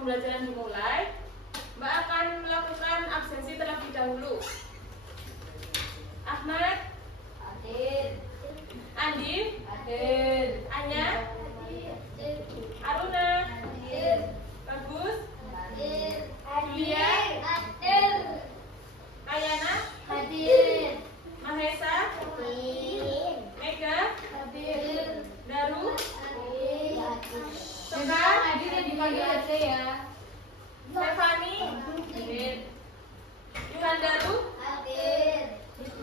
pembelajaran dimulai, Mbak akan melakukan absensi terlebih dahulu. Ahmad, Hadir. Andi, Hadir. Anya, Aruna, Hadir. Bagus, Hadir. Julia, Hadir. Ayana, Hadir. Mahesa, Hadir. Mega, Hadir. Daru, Hadir. Soka, Hadir yang dipanggil aja ya. Stefani, Hadir. Yuhandaru, Hadir.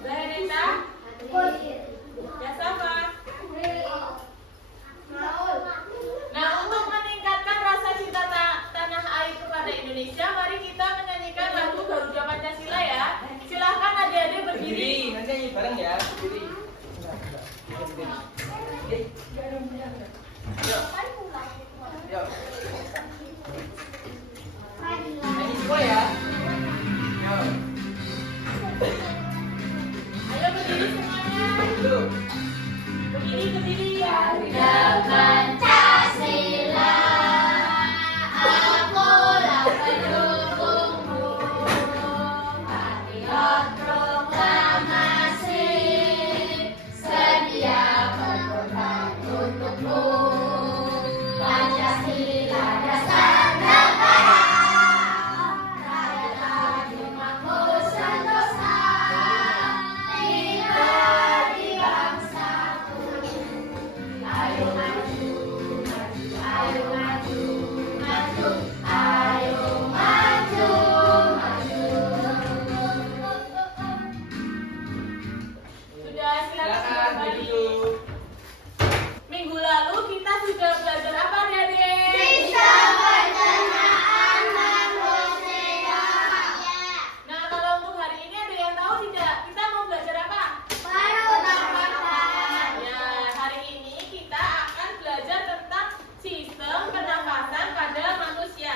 Zaheneta, Hadir. Yasafa. Maul. Nah, untuk meningkatkan rasa cinta tanah air kepada Indonesia, mari kita menyanyikan lagu Garuda Pancasila ya. Silahkan adik-adik berdiri. Nanti nyanyi bareng ya, berdiri. Yuk, yuk. Nyanyi semua ya. Yuk. Ayo berdiri semuanya. Dulu. Berdiri. Garuda Pancasila, akulah pendukungmu. Patriot proklamasi, sedia berkorban untukmu. Pancasila dasar negara, rakyat adil makmur sentosa, kita di bangsaku. Ayo maju, ayo maju, maju, ayo maju, maju. Sudah, silakan Silakan kembali. duduk. Minggu lalu kita sudah belajar apa, adik-adik? Sistem pencernaan manusia. Nah, kalau untuk hari ini ada yang tahu tidak? Kita mau belajar apa? Pernafasan. Ya, hari ini kita akan belajar tentang sistem pernafasan pada manusia.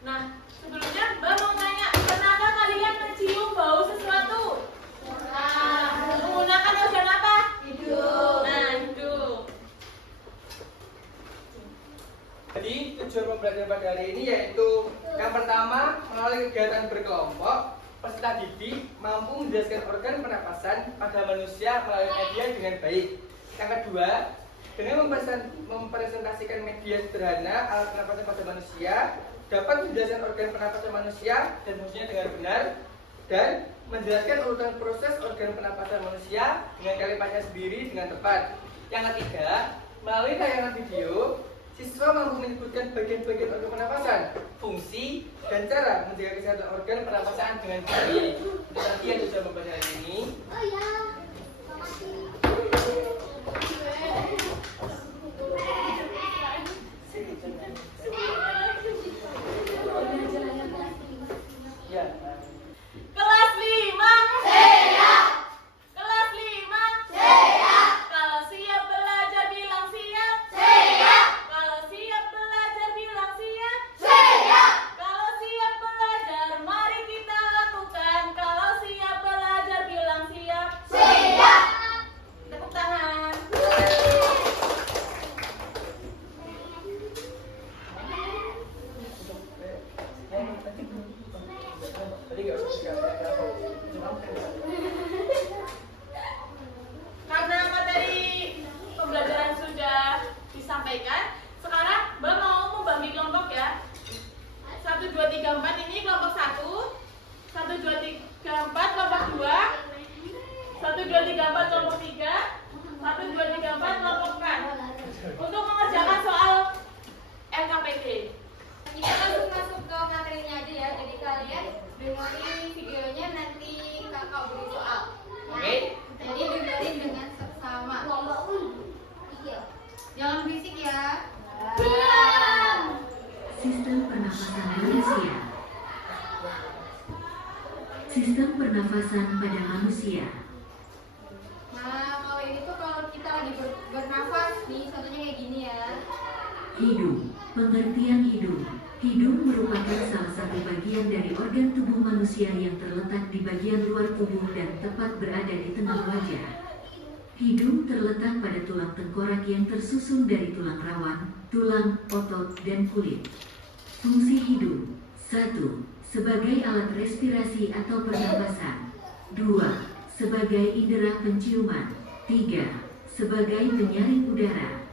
Nah, sebelumnya Mbak mau tanya, kenapa kalian mencium bau sesuatu? Nah, menggunakan organ apa? Hidup. Nah, hidung. Jadi tujuan pembelajaran pada hari ini yaitu yang pertama, melalui kegiatan berkelompok, peserta didik mampu menjelaskan organ pernapasan pada manusia melalui media dengan baik. Yang kedua, dengan mempresentasikan media sederhana alat pernapasan pada manusia, dapat menjelaskan organ pernapasan manusia dan fungsinya dengan benar, dan menjelaskan urutan proses organ pernapasan manusia dengan kalimatnya sendiri dengan tepat. Yang ketiga, melalui tayangan video, siswa mampu menyebutkan bagian-bagian organ pernapasan, fungsi, dan cara menjaga kesehatan organ pernapasan dengan baik. Itu tadi yang sudah pembelajaran ini. Oh ya, makasih. Ya. Kelas 5. Siap. Kelas 5. Siap. Kalau siap belajar bilang siap. Siap. Kalau siap belajar bilang siap. Siap. Kalau siap belajar mari kita lakukan. Kalau siap belajar bilang siap. Siap. Tepuk tangan. Tadi nggak usah. Karena materi pembelajaran sudah disampaikan, sekarang Mbak mau membagi kelompok ya. 1, 2, 3, 4 ini kelompok 1. 1, 2, 3, 4 kelompok 2. 1, 2, 3, 4 kelompok 3. 1, 2, 3, 4 kelompok 4. Untuk mengerjakan soal LKPD. Kita langsung masuk ke materinya aja ya. Jadi kalian dengerin videonya, nanti kakak beri soal. Oke. Jadi dengerin dengan seksama. Jangan berisik ya. Sistem pernafasan manusia. Sistem pernafasan pada manusia. Nah, kalau ini tuh kalau kita lagi bernafas nih, contohnya kayak gini ya. Hidung. Pengertian hidung. Hidung merupakan salah satu bagian dari organ tubuh manusia yang terletak di bagian luar tubuh dan tepat berada di tengah wajah. Hidung terletak pada tulang tengkorak yang tersusun dari tulang rawan, tulang, otot, dan kulit. Fungsi hidung: 1. Sebagai alat respirasi atau pernapasan. 2. Sebagai indera penciuman. 3. Sebagai penyaring udara.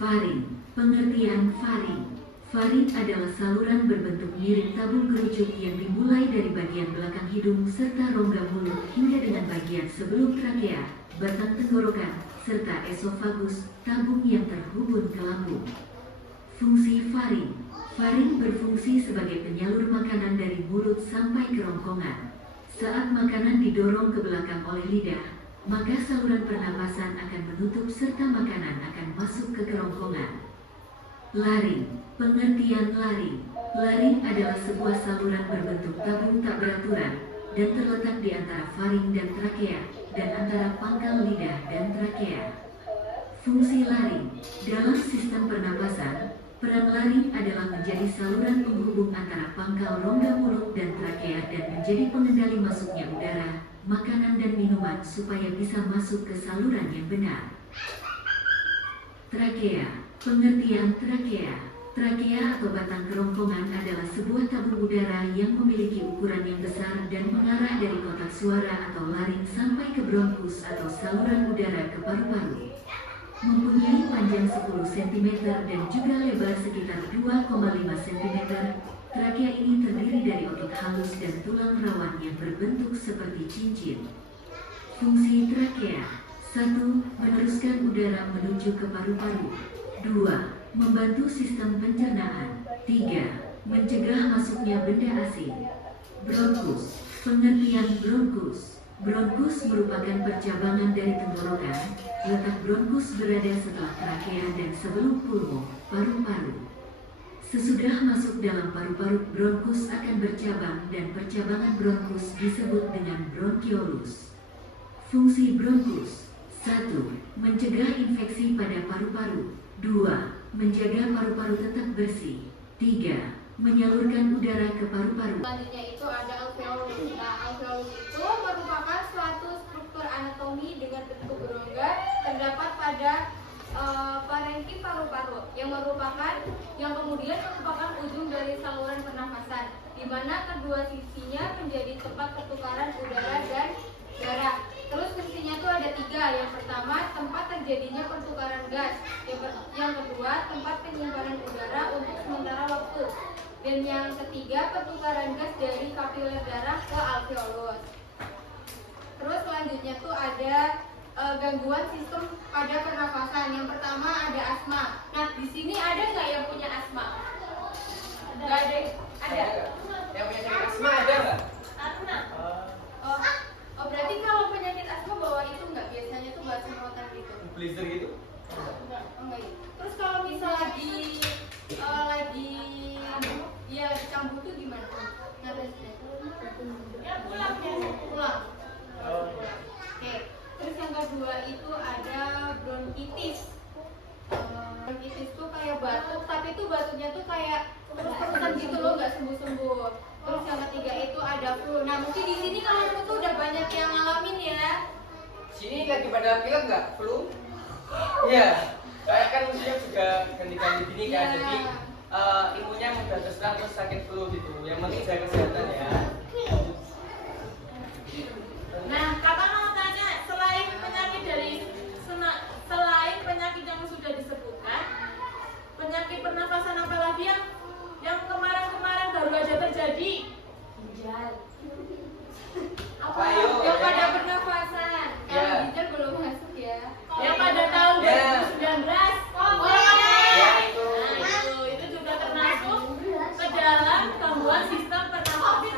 Faring. Pengertian faring. Faring adalah saluran berbentuk mirip tabung kerucut yang dimulai dari bagian belakang hidung serta rongga mulut hingga dengan bagian sebelum trakea, batang tenggorokan, serta esofagus, tabung yang terhubung ke lambung. Fungsi faring. Faring berfungsi sebagai penyalur makanan dari mulut sampai kerongkongan. Saat makanan didorong ke belakang oleh lidah, maka saluran pernapasan akan menutup serta makanan akan masuk ke kerongkongan. Laring. Pengertian laring. Laring adalah sebuah saluran berbentuk tabung tak beraturan dan terletak di antara faring dan trakea dan antara pangkal lidah dan trakea. Fungsi laring. Dalam sistem pernapasan, peran laring adalah menjadi saluran penghubung antara pangkal rongga mulut dan trakea dan menjadi pengendali masuknya udara, makanan dan minuman supaya bisa masuk ke saluran yang benar. Trakea. Pengertian trakea. Trakea atau batang kerongkongan adalah sebuah tabung udara yang memiliki ukuran yang besar dan mengarah dari kotak suara atau laring sampai ke bronkus atau saluran udara ke paru-paru. Mempunyai panjang 10 cm dan juga lebar sekitar 2,5 cm, trakea ini terdiri dari otot halus dan tulang rawan yang berbentuk seperti cincin. Fungsi trakea: 1. Meneruskan udara menuju ke paru-paru. 2. Membantu sistem pencernaan. 3. Mencegah masuknya benda asing. Bronkus. Pengertian bronkus. Bronkus merupakan percabangan dari tenggorokan. Letak bronkus berada setelah trakea dan sebelum pulmo, paru-paru. Sesudah masuk dalam paru-paru, bronkus akan bercabang dan percabangan bronkus disebut dengan bronkiolus. Fungsi bronkus: 1. Mencegah infeksi pada paru-paru. 2. Menjaga paru-paru tetap bersih. 3. Menyalurkan udara ke paru-paru. Selanjutnya itu ada alveolus. Nah, alveolus itu merupakan suatu struktur anatomi dengan bentuk berongga terdapat pada parenkim paru-paru yang kemudian merupakan ujung dari saluran pernafasan, di mana kedua sisinya menjadi tempat pertukaran udara dan darah. Terus fungsinya itu ada 3. Yang pertama, tempat terjadinya pertukaran gas. Yang kedua, tempat penyimpanan udara untuk sementara waktu. Dan yang ketiga, pertukaran gas dari kapiler darah ke alveolus. Terus selanjutnya tuh ada gangguan sistem pada pernafasan. Yang pertama ada asma. Nah, di sini ada nggak yang punya asma? Nggak ada. Ada. Yang punya sakit asma ada nggak? Asma. Oh, berarti kalau penyakit asma bawa itu nggak, biasanya tuh bawa semprotan gitu. Blister gitu? Enggak. Terus kalau misal lagi ya dicambuk tuh gimana? Ngadesnya? Ya pulang. Oke. Terus yang kedua itu ada bronkitis. Bronkitis tuh kayak batuk, tapi tuh batuknya tuh kayak terus-terusan gitu loh, nggak sembuh-sembuh. Terus yang ketiga itu ada flu. Nah, mungkin di sini kalau flu tuh udah banyak yang ngalamin ya. Sini lagi pada pilek nggak? Flu? Iya. Kayak kan musimnya juga ganti-ganti gini kan, Iya. jadi imunnya mudah terserang terus sakit flu gitu. Yang penting jaga kesehatan ya. Nah, kakak mau tanya, selain penyakit yang sudah disebutkan, penyakit pernafasan apa lagi yang kemarin-kemarin baru aja terjadi? Ginjal. Apa? Ayo. Yang pada pernafasan. Ya. Kalau ginjal belum masuk ya. Yang pada tahun Ya. 2019. Ya, itu. Nah, itu juga termasuk ke dalam gangguan sistem pernafasan.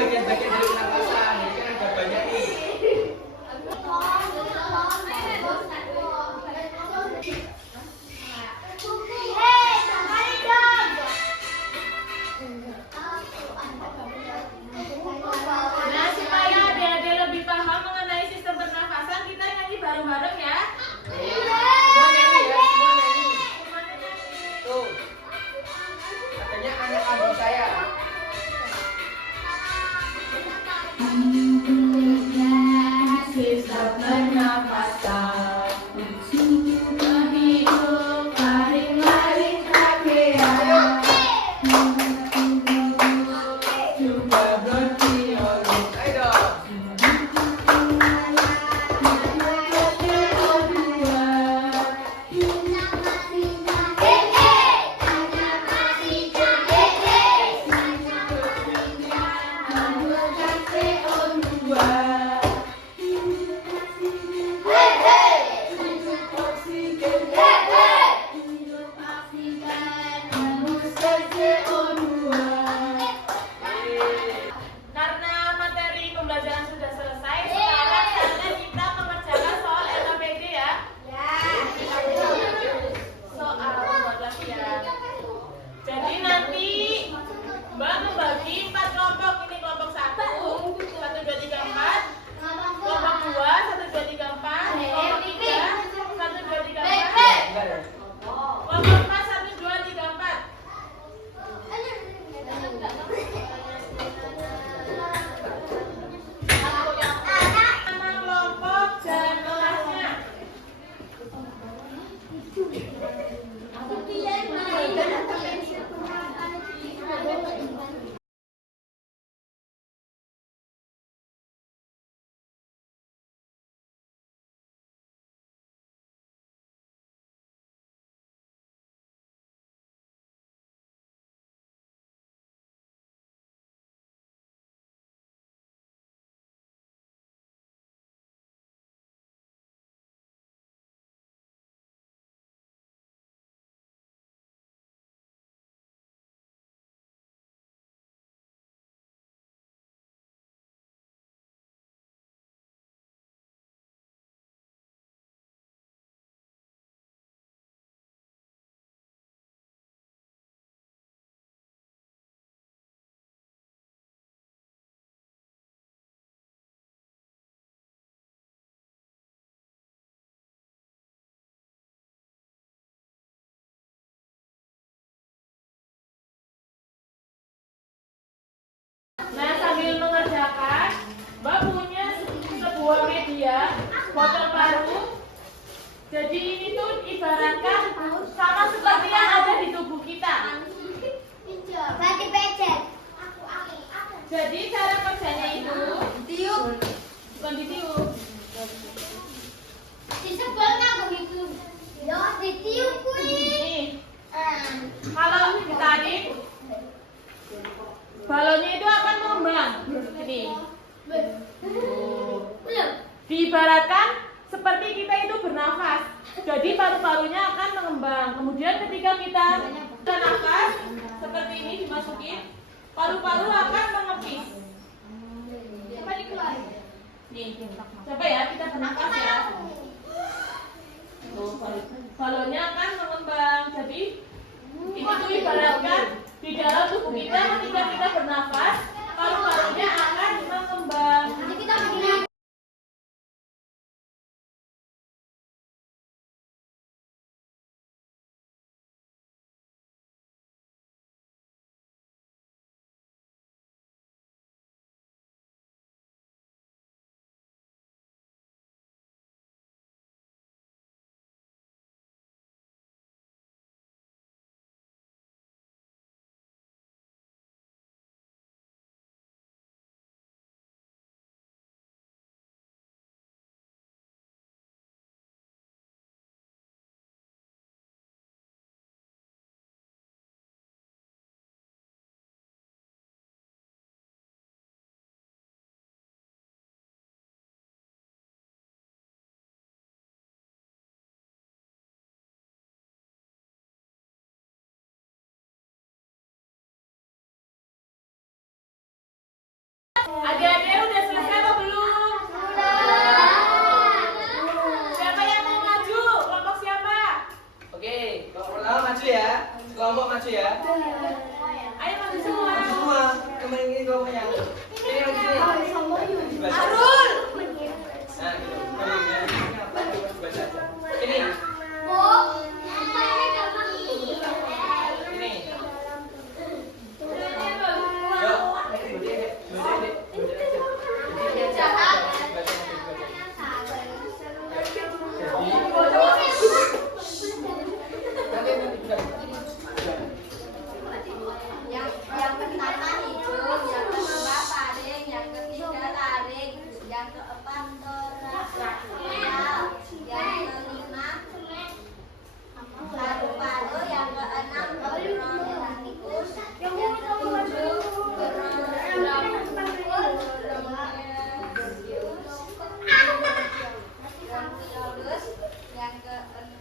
bagian-bagian dari pernapasan. Ini kan ada banyak nih. Nah, supaya adik-adik lebih paham mengenai sistem pernafasan, kita nyanyi bareng-bareng ya. Semua nyanyi ya, semua nyanyi. Tuh. Katanya anak adik saya. Sistem pernafasan menghidup laring-laring trachea juga berteori. Ayo dong. Karena materi pembelajaran sudah selesai, sekarang saatnya kita mengerjakan soal LKPD ya. Soal buat latihan. Jadi nanti Mbak membagi 4 kelompok. Ini kelompok 1, 1, 2, 3, 4. Kelompok 2, 1, 2, 3, 4. Kelompok 3, 1, 2, 3, 4. Enggak ya? Kelompok 4, 1, 2, 3, 4. Nama kelompok dan kelasnya. Nah, sambil mengerjakan, Mbak punya sebuah media botol baru. Jadi ini tuh ibaratkan sama seperti yang ada di tubuh kita. Jadi cara kerjanya itu bukan ditiup. Nih, kalau ditarik, balonnya itu akan mengembang. Ini. Diibaratkan seperti kita itu bernafas. Jadi paru-parunya akan mengembang. Kemudian ketika kita bernafas seperti ini dimasukin, paru-paru akan mengepis. Nih, coba ya kita bernafas ya. Tuh, balonnya akan mengembang. Jadi ini tuh ibaratkan di dalam tubuh kita ketika kita bernafas, paru-parunya akan mengembang. Adik-adik udah selesai atau belum? Siapa yang mau maju? Kelompok siapa? Oke, kelompok pertama maju ya. Kelompok maju ya. Ayo maju semua. Maju semua. Kemarin ini kelompoknya. Ini maju sini. Arul. Nah, gitu. Baca aja. Ini. Ini. Yuk. Yang pertama hidung, yang kedua taring, yang ketiga taring, yang keempat torakal, yang kelima paru-paru, yang keenam bronkitis, yang ketujuh bronkiolus, yang ke-8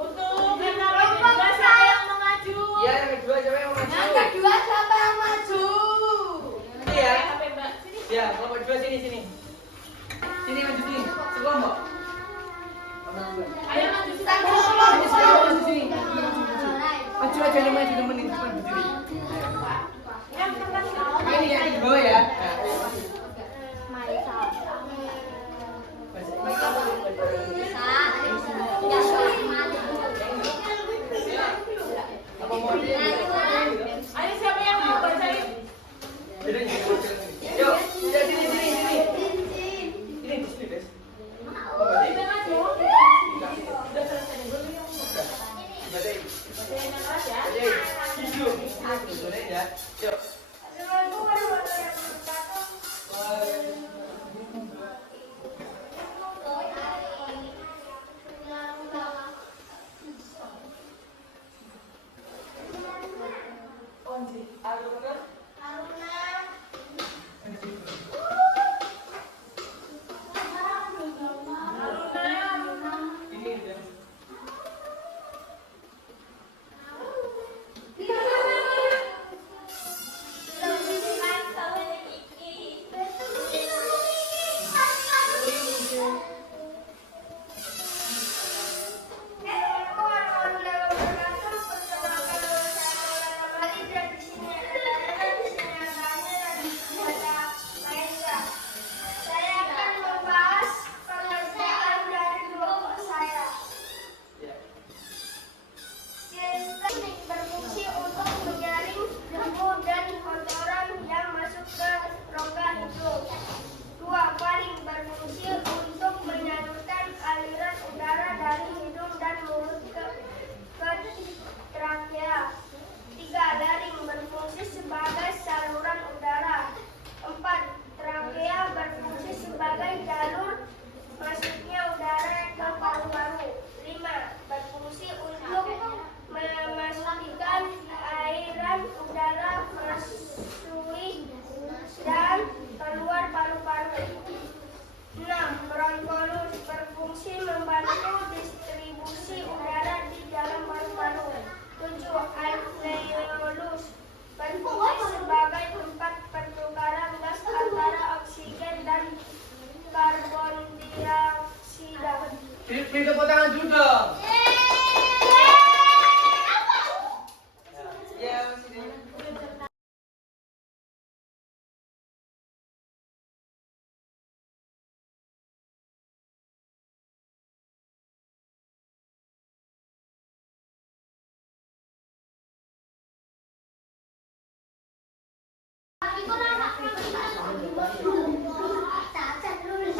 Untuk kenalan kedua siapa yang mau maju? Iya, yang kedua siapa yang mau maju? kedua siapa yang maju? Ini ya. HP Mbak. Sini. Ya, kelompok kedua sini sini. Sini maju sini. Sekelompok. Ayo maju sini. Maju sini. Maju aja namanya nemenin cuma berdiri. Yang pertama siapa? Ini yang di bawah ya. Nah. Apa mau Ayo siapa yang mau bacain? Jadi, yuk, ya sini sini sini. Ini di sini, guys. Kita maju. Udah selesai dulu. Bacain. Bacain yang keras ya. Bacain. Hidung. Bacain ya. Yuk. Ini dia. Saya akan membahas pengerjaan dari kelompok saya. Ya. Sistem berfungsi untuk menyaring debu dan kotoran yang masuk ke rongga hidung. 2. Paling berfungsi untuk menyalurkan aliran udara dari hidung dan mulut ke trakea. 3. Daring berfungsi sebagai saluran udara. 4. Trakea berfungsi sebagai jalur masuknya udara ke paru-paru. 5. Berfungsi untuk memastikan aliran udara masuk dan keluar paru-paru. 6. Bronkolus berfungsi membantu distribusi udara di dalam paru-paru. 7. Alveolus berfungsi sebagai tempat pertukaran gas antara oksigen dan karbon dioksida. Beri tepuk tangan dulu dong. Ya, sini.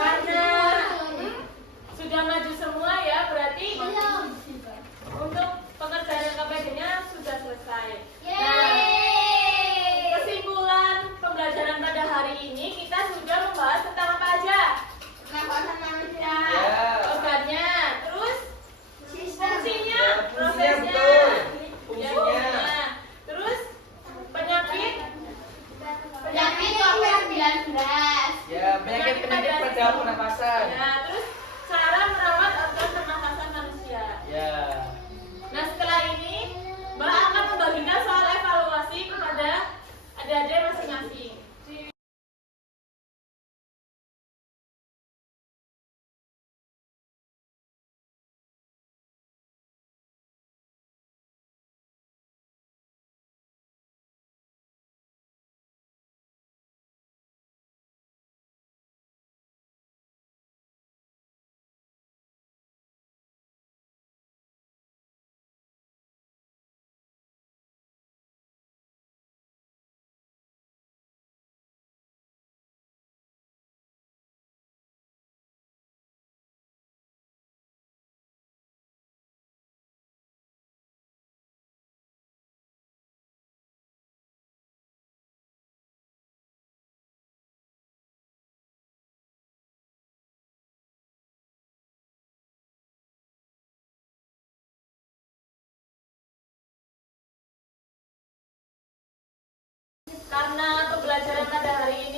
Karena sudah maju semua ya, berarti Karena pembelajaran pada hari